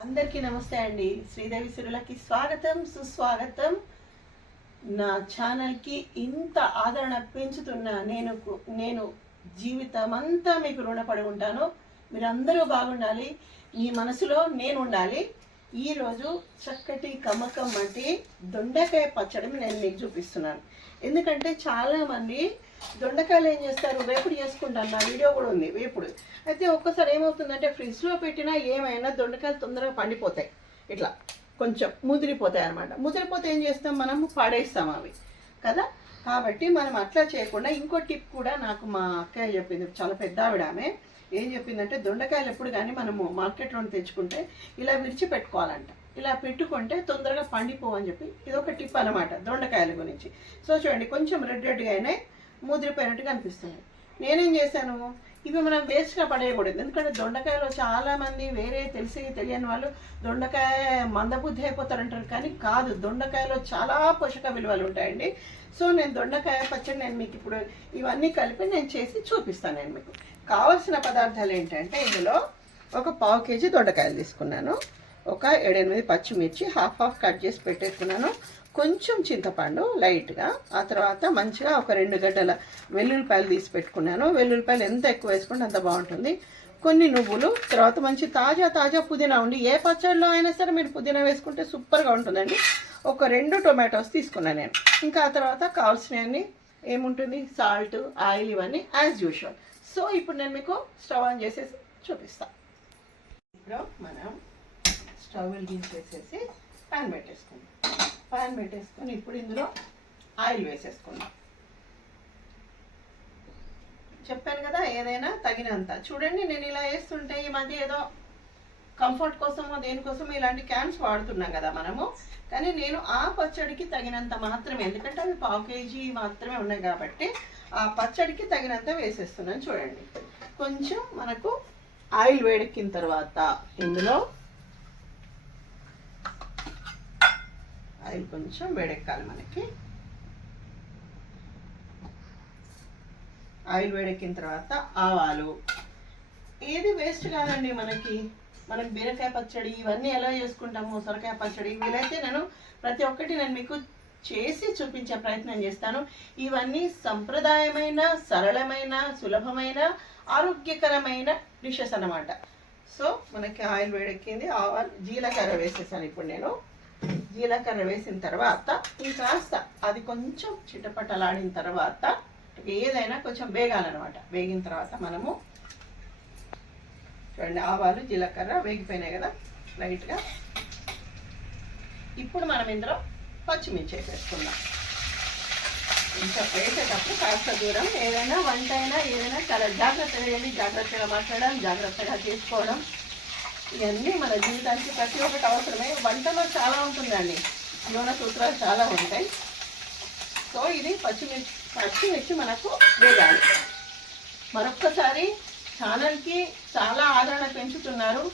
అందరికీ నమస్తే అండి. శ్రీదేవి సిరులకి స్వాగతం సుస్వాగతం. నా ఛానల్కి ఇంత ఆదరణ పెంచుతున్న నేను జీవితం అంతా మీకు రుణపడి ఉంటాను. మీరందరూ బాగుండాలి, మీ మనసులో నేను ఉండాలి. ఈరోజు చక్కటి కమ్మకం వంటి దొండకాయ పచ్చడిని నేను మీకు చూపిస్తున్నాను. ఎందుకంటే చాలామంది దొండకాయలు ఏం చేస్తారు, వేపుడు చేసుకుంటాను. నా వీడియో కూడా ఉంది వేపుడు. అయితే ఒక్కసారి ఏమవుతుందంటే ఫ్రిడ్జ్లో పెట్టినా ఏమైనా దొండకాయలు తొందరగా పండిపోతాయి, ఇట్లా కొంచెం ముదిరిపోతాయి అన్నమాట. ముదిరిపోతే ఏం చేస్తాం, మనము పాడేస్తాం అవి కదా. కాబట్టి మనం అట్లా చేయకుండా ఇంకో టిప్ కూడా నాకు మా అక్కయ్య చెప్పింది, చాలా పెద్ద ఆవిడ. ఆమె ఏం చెప్పిందంటే దొండకాయలు ఎప్పుడు కానీ మనము మార్కెట్లో తెచ్చుకుంటే ఇలా విరిచి పెట్టుకోవాలంట. ఇలా పెట్టుకుంటే తొందరగా పండిపోవని చెప్పి ఇది ఒక టిప్ అనమాట దొండకాయల గురించి. సో చూడండి, కొంచెం రెడ్గా అయినాయి, ముదిరిపోయినట్టుగా అనిపిస్తుంది. నేనేం చేశాను, ఇవి మనం వేస్ట్గా పడేయకూడదు. ఎందుకంటే దొండకాయలో చాలామంది వేరే తెలియని వాళ్ళు దొండకాయ మందబుద్ధి అయిపోతారంటారు, కానీ కాదు, దొండకాయలో చాలా పోషక విలువలు ఉంటాయండి. సో నేను దొండకాయ పచ్చడి నేను మీకు ఇప్పుడు ఇవన్నీ కలిపి నేను చేసి చూపిస్తాను. నేను మీకు కావాల్సిన పదార్థాలు ఏంటంటే, ఇందులో ఒక 1/2 కేజీ దొండకాయలు తీసుకున్నాను, ఒక 7-8 పచ్చిమిర్చి హాఫ్ కట్ చేసి పెట్టేసుకున్నాను, కొంచెం చింతపండు లైట్గా, ఆ తర్వాత మంచిగా ఒక 2 గడ్డల వెల్లుల్లిపాయలు తీసి పెట్టుకున్నాను. వెల్లుల్లిపాయలు ఎంత ఎక్కువ వేసుకుంటే అంత బాగుంటుంది. కొన్ని నువ్వులు, తర్వాత మంచి తాజా పుదీనా ఉండి, ఏ పచ్చడిలో అయినా సరే మీరు పుదీనా వేసుకుంటే సూపర్గా ఉంటుందండి. ఒక 2 టొమాటోస్ తీసుకున్నాను నేను. ఇంకా ఆ తర్వాత కావాల్సినవన్నీ ఏముంటుంది, సాల్ట్, ఆయిల్, ఇవన్నీ యాజ్ యూజువల్. సో ఇప్పుడు నేను మీకు స్టవ్ ఆన్ చేసేసి చూపిస్తాను. ఇప్పుడు మనం స్టవ్ వెలిగించేసేసి ప్యాన్ పెట్టేసుకొని ఇప్పుడు ఇందులో ఆయిల్ వేసేసుకుందాం. చెప్పాను కదా, ఏదైనా తగినంత. చూడండి, నేను ఇలా వేస్తుంటే ఈ మధ్య ఏదో కంఫర్ట్ కోసమో దేనికోసమో ఇలాంటి క్యాన్స్ వాడుతున్నాం కదా మనము, కానీ నేను ఆ పచ్చడికి తగినంత మాత్రమే, ఎందుకంటే అవి 1/2 కేజీ మాత్రమే ఉన్నాయి కాబట్టి ఆ పచ్చడికి తగినంత వేసేస్తున్నాను. చూడండి, కొంచెం మనకు ఆయిల్ వేడెక్కిన తర్వాత ఇందులో ఆయిల్ కొంచెం వేడెక్కాలి. మనకి ఆయిల్ వేడెక్కిన తర్వాత ఆవాలు, ఏది వేస్ట్ కాదండి. మనకి బీరకాయ పచ్చడి ఇవన్నీ ఎలా చేసుకుంటాము, సొరకాయ పచ్చడి, వీలైతే నేను ప్రతి ఒక్కటి నేను మీకు చేసి చూపించే ప్రయత్నం చేస్తాను. ఇవన్నీ సంప్రదాయమైన, సరళమైన, సులభమైన, ఆరోగ్యకరమైన డిషెస్ అన్నమాట. సో మనకి ఆయిల్ వేడెక్కింది, ఆవాలు, జీలకర్ర వేసేసాను. ఇప్పుడు నేను జీలకర్ర వేసిన తర్వాత ఇంకాస్త అది కొంచెం చిటపటలాడిన తర్వాత, ఏదైనా కొంచెం వేగాలన్నమాట. వేగిన తర్వాత మనము చూడండి, ఆవాలు, జీలకర్ర వేగిపోయినాయి కదా లైట్గా. ఇప్పుడు మనం ఇందులో పచ్చిమిర్చి వేసేసుకుందాం. ఇంకా వేసేటప్పుడు కాస్త దూరం, ఏదైనా వంట అయినా ఏదైనా చాలా జాగ్రత్తగా వేయండి, జాగ్రత్తగా మాట్లాడడం, జాగ్రత్తగా చేసుకోవడం, ఇవన్నీ మన జీవితానికి ప్రతి ఒక్కటి అవసరమే. వంటలో చాలా ఉంటుందండి, జీవన సూత్రాలు చాలా ఉంటాయి. సో ఇది పచ్చిమిర్చి మనకు వేయాలి. మరొక్కసారి ఛానల్కి చాలా ఆదరణ పెంచుతున్నారు,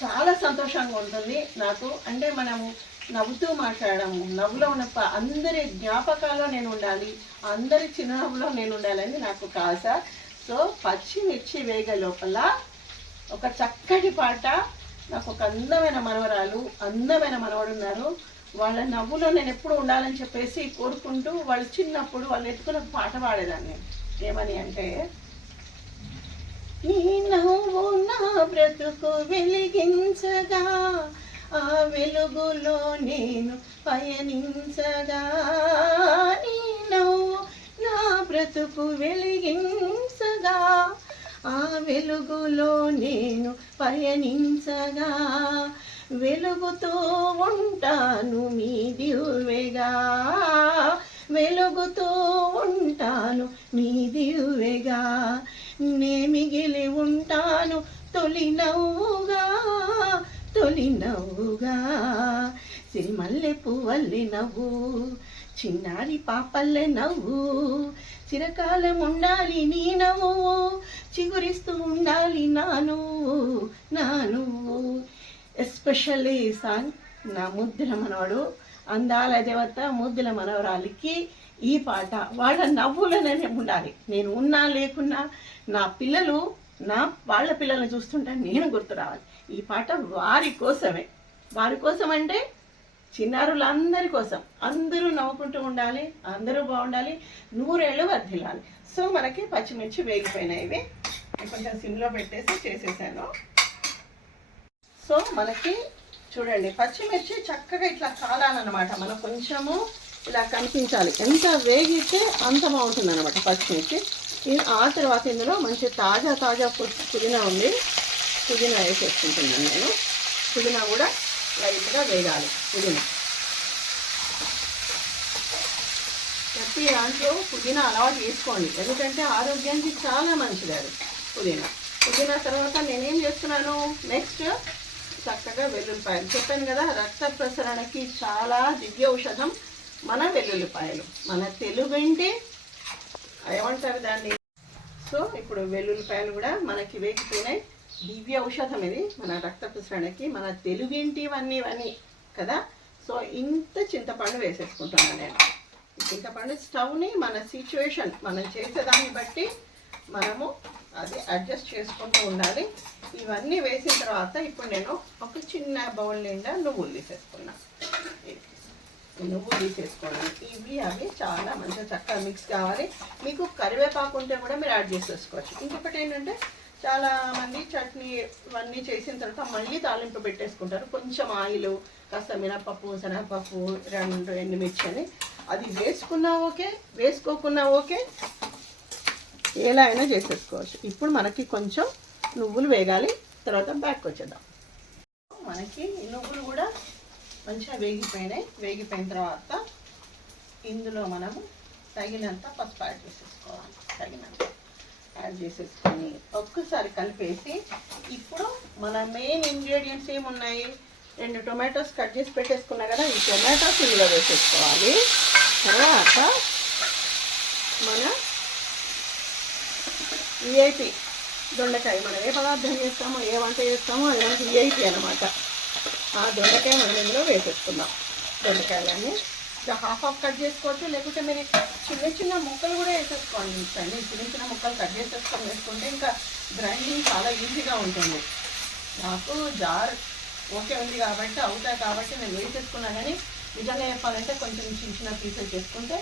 చాలా సంతోషంగా ఉంటుంది నాకు. అంటే మనము నవ్వుతూ మాట్లాడము, నవ్వులో ఉన్న అందరి జ్ఞాపకాల్లో నేను ఉండాలి, అందరి చిరునవ్వులో నేను ఉండాలని నాకు కాస. సో పచ్చిమిర్చి వేగ లోపల ఒక చక్కటి పాట, నాకు ఒక అందమైన మనవడు ఉన్నారు. వాళ్ళ నవ్వులో నేను ఎప్పుడు ఉండాలని చెప్పేసి కోరుకుంటూ, వాళ్ళు చిన్నప్పుడు వాళ్ళు ఎత్తుకున్న పాట పాడేదాన్ని. ఏమని అంటే, నీ నవ్వు నా బ్రతుకు వెలిగించగా, ఆ వెలుగులో నేను పయనించగా, నీ నవ్వు నా బ్రతుకు వెలిగించగా, ఆ వెలుగులో నేను పయనించగా, వెలుగుతూ ఉంటాను మీ దివ్వెగా, వెలుగుతూ ఉంటాను మీ దివ్వెగా, నే మిగిలి ఉంటాను తొలి నవ్వుగా, సిరిమల్లె పువ్వల్లె నవ్వు, చిన్నారి పాపల్లె నవ్వు, చిరకాలం ఉండాలి నీ నవ్వు, చిగురిస్తూ ఉండాలి నా నువ్వు. ఎస్పెషల్లీ ఈ సాంగ్ నా ముద్దుల మనవడు, అందాల దేవత ముద్దుల మనవరాలికి ఈ పాట వాళ్ళ నవ్వులోనే ఉండాలి. నేను ఉన్నా లేకున్నా నా పిల్లలు వాళ్ళ పిల్లల్ని చూస్తుంటే నేను గుర్తు రావాలి. ఈ పాట వారి కోసమే. వారి కోసం అంటే చిన్నారులందరి కోసం. అందరూ నవ్వుకుంటూ ఉండాలి, అందరూ బాగుండాలి, 100 ఏళ్ళు వర్ధిల్లాలి. సో మనకి పచ్చిమిర్చి వేగిపోయినాయి. ఇవి కొంచెం సిమ్లో పెట్టేసి చేసేసాను. సో మనకి చూడండి పచ్చిమిర్చి చక్కగా ఇట్లా కాలాలన్నమాట. మనం కొంచెము ఇలా కనిపించాలి. ఎంత వేగితే అంత బాగుంటుంది అనమాట పచ్చిమిర్చి. ఆ తర్వాత ఇందులో మంచి తాజా పుదీనా ఉంది. పుదీనా వేసేసుకుంటున్నాను నేను. పుదీనా కూడా లైట్గా వేగాలి. ప్రతి దాంట్లో పుదీనా అలవాటు చేసుకోండి, ఎందుకంటే ఆరోగ్యానికి చాలా మంచిది అది పుదీనా. తర్వాత నేనేం చేస్తున్నాను నెక్స్ట్, చక్కగా వెల్లుల్లిపాయలు. చెప్పాను కదా, రక్త ప్రసరణకి చాలా దివ్య ఔషధం మన వెల్లుల్లిపాయలు. మన తెలుగింటి ఏమంటారు దాన్ని. సో ఇప్పుడు వెల్లుల్లిపాయలు కూడా మనకి వేగిపోయినాయి. దివ్య ఔషధం ఇది మన రక్త ప్రసరణకి, మన తెలుగింటివన్నీ కదా. సో ఇంత చింతపండు వేసేసుకుంటున్నాను నేను. చింతపండు స్టవ్ని మన సిచ్యువేషన్, మనం చేసేదాన్ని బట్టి మనము అది అడ్జస్ట్ చేసుకుంటూ ఉండాలి. ఇవన్నీ వేసిన తర్వాత ఇప్పుడు నేను ఒక చిన్న బౌల్ నిండా నువ్వులు తీసేసుకున్నాను. నువ్వులు తీసేసుకోండి. ఇవి అవి చాలా మంచిగా చక్కగా మిక్స్ కావాలి. మీకు కరివేపాకు ఉంటే కూడా మీరు యాడ్ చేసేసుకోవచ్చు. ఇంకొకటి ఏంటంటే చాలామంది చట్నీ ఇవన్నీ చేసిన తర్వాత మళ్ళీ తాలింపు పెట్టేసుకుంటారు. కొంచెం ఆయిల్, కాస్త మినపప్పు, శనగపప్పు, 2 ఎండుమిర్చి అని. అది వేసుకున్నా ఓకే, వేసుకోకున్నా ఓకే, ఎలా అయినా చేసేసుకోవచ్చు. ఇప్పుడు మనకి కొంచెం నువ్వులు వేగాలి. తర్వాత బ్యాక్ వచ్చేద్దాం. మనకి నువ్వులు కూడా మంచిగా వేగిపోయినాయి. వేగిపోయిన తర్వాత ఇందులో మనము తగినంత పసుపు యాడ్ చేసేసుకోవాలి. తగినంత యాడ్ చేసేసుకొని ఒక్కసారి కలిపేసి ఇప్పుడు మన మెయిన్ ఇంగ్రీడియంట్స్ ఏమున్నాయి, 2 టొమాటోస్ కట్ చేసి పెట్టేసుకున్నా కదా, ఈ టొమాటోస్ ఇందులో వేసేసుకోవాలి. తర్వాత మన విఐపి దొండకాయ. మనం ఏ పదార్థం చేస్తామో, ఏ వంట చేస్తామో అది మనకి విఐపి అనమాట. ఆ దొండకాయ మనం ఇందులో వేసేసుకుందాం. దొండకాయలన్నీ ఇలా హాఫ్ కట్ చేసుకోవచ్చు, లేకుంటే మీరు చిన్న ముక్కలు కూడా వేసేసుకోండి. చిన్న ముక్కలు కట్ చేసేసుకొని వేసుకుంటే ఇంకా గ్రైండింగ్ చాలా ఈజీగా ఉంటుంది. నాకు జార్ ఓకే ఉంది కాబట్టి, అవుతాయి కాబట్టి నేను వేసేసుకున్నాను. కానీ నిజంగా చెప్పాలంటే కొంచెం చిన్న పీసెస్ చేసుకుంటే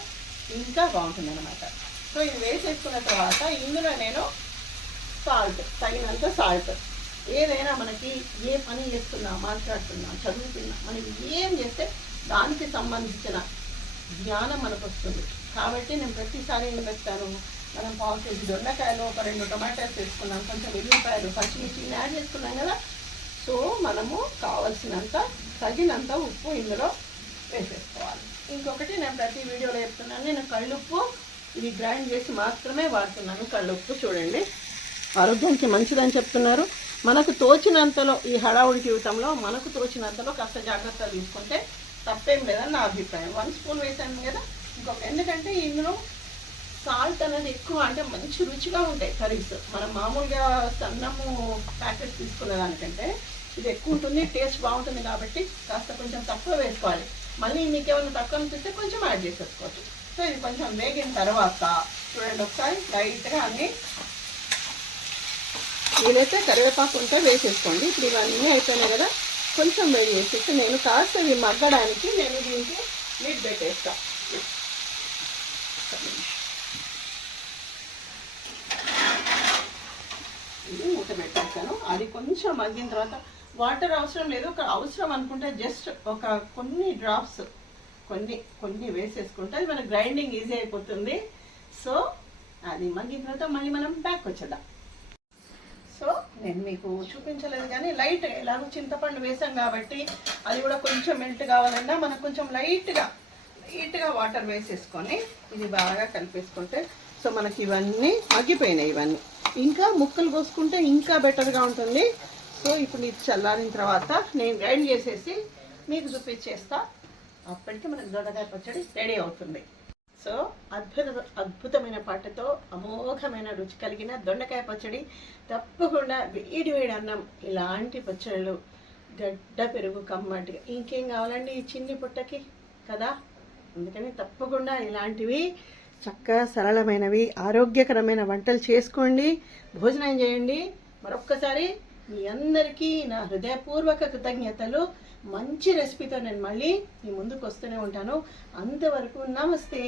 ఇంకా బాగుంటుంది అనమాట. సో ఇది వేసేసుకున్న తర్వాత ఇందులో నేను సాల్ట్, తగినంత సాల్ట్. ఏదైనా మనకి ఏ పని చేస్తున్నా, మాట్లాడుతున్నా, చదువుతున్నా, మనం ఏం చేస్తే దానికి సంబంధించిన జ్ఞానం మనకు వస్తుంది. కాబట్టి నేను ప్రతిసారి ఏం వేస్తాను, మనం 1/2 కేజీ దొండకాయలు, ఒక 2 టొమాటోస్ వేసుకున్నాం, కొంచెం వెల్లుల్లిపాయలు, పచ్చిమిర్చి యాడ్ చేసుకున్నాం కదా. సో మనము కావలసినంత తగినంత ఉప్పు ఇందులో వేసేసుకోవాలి. ఇంకొకటి నేను ప్రతి వీడియోలో చెప్తున్నాను, నేను కళ్ళుప్పు ఇది గ్రైండ్ చేసి మాత్రమే వాడుతున్నాను. కళ్ళుప్పు చూడండి ఆరోగ్యానికి మంచిదని చెప్తున్నారు. మనకు తోచినంతలో, ఈ హడావుడి జీవితంలో మనకు తోచినంతలో కాస్త జాగ్రత్తలు తీసుకుంటే తప్పేం లేదని నా అభిప్రాయం. 1 స్పూన్ వేసాను కదా. ఇంకొక ఎందుకంటే ఇందులో సాల్ట్ అనేది ఎక్కువ, అంటే మంచి రుచిగా ఉంటాయి కర్రీస్. మనం మామూలుగా సన్నము ప్యాకెట్స్ తీసుకునే దానికంటే ఇది ఎక్కువ ఉంటుంది, టేస్ట్ బాగుంటుంది. కాబట్టి కాస్త కొంచెం తక్కువ వేసుకోవాలి. మళ్ళీ మీకు ఏమైనా తక్కువ అనిపిస్తే కొంచెం యాడ్ చేసేసుకోవచ్చు. సో ఇది కొంచెం వేగిన తర్వాత చూడండి ఒకసారి లైట్గా అన్నీ, వీలైతే కరివేపాకు ఉంటే వేసేసుకోండి. ఇప్పుడు ఇవన్నీ అయిపోయినాయి కదా, కొంచెం వేడి చేసేసి నేను కాస్త ఇవి మగ్గడానికి నేను దీనికి లిడ్ పెట్టేస్తా. ఇది మూత పెట్టేస్తాను. అది కొంచెం మగ్గిన తర్వాత వాటర్ అవసరం లేదు, ఒక అవసరం అనుకుంటే జస్ట్ ఒక కొన్ని డ్రాప్స్ కొన్ని వేసేసుకుంటే అది మన గ్రైండింగ్ ఈజీ అయిపోతుంది. సో అది మగ్గిన తర్వాత మళ్ళీ మనం బ్యాక్ వచ్చేద్దాం. సో నేను మీకు చూపించలేదు కానీ లైట్, ఎలాగో చింతపండు వేసాం కాబట్టి అది కూడా కొంచెం మెల్ట్ కావాలన్నా మనం కొంచెం లైట్గా వాటర్ వేసేసుకొని ఇది బాగా కలిపేసుకుంటే, సో మనకి ఇవన్నీ మగ్గిపోయినాయి. ఇవన్నీ ఇంకా ముక్కలు కోసుకుంటే ఇంకా బెటర్గా ఉంటుంది. సో ఇప్పుడు ఇది చల్లారిన తర్వాత నేను గ్రైండ్ చేసేసి మీకు చూపించేస్తా. అప్పటికి మనకి దొండకాయ పచ్చడి రెడీ అవుతుంది. సో అద్భుతమైన పాటతో అమోఘమైన రుచి కలిగిన దొండకాయ పచ్చడి. తప్పకుండా వేడి అన్నం, ఇలాంటి పచ్చళ్ళు, గడ్డ పెరుగు కమ్మటిగా ఇంకేం కావాలండి ఈ చిన్ని పుట్టకి కదా. అందుకని తప్పకుండా ఇలాంటివి చక్కగా సరళమైనవి ఆరోగ్యకరమైన వంటలు చేసుకోండి, భోజనం చేయండి. మరొక్కసారి మీ అందరికీ నా హృదయపూర్వక కృతజ్ఞతలు. మంచి రెసిపీతో నేను మళ్ళీ మీ ముందుకు వస్తూనే ఉంటాను. అంతవరకు నమస్తే.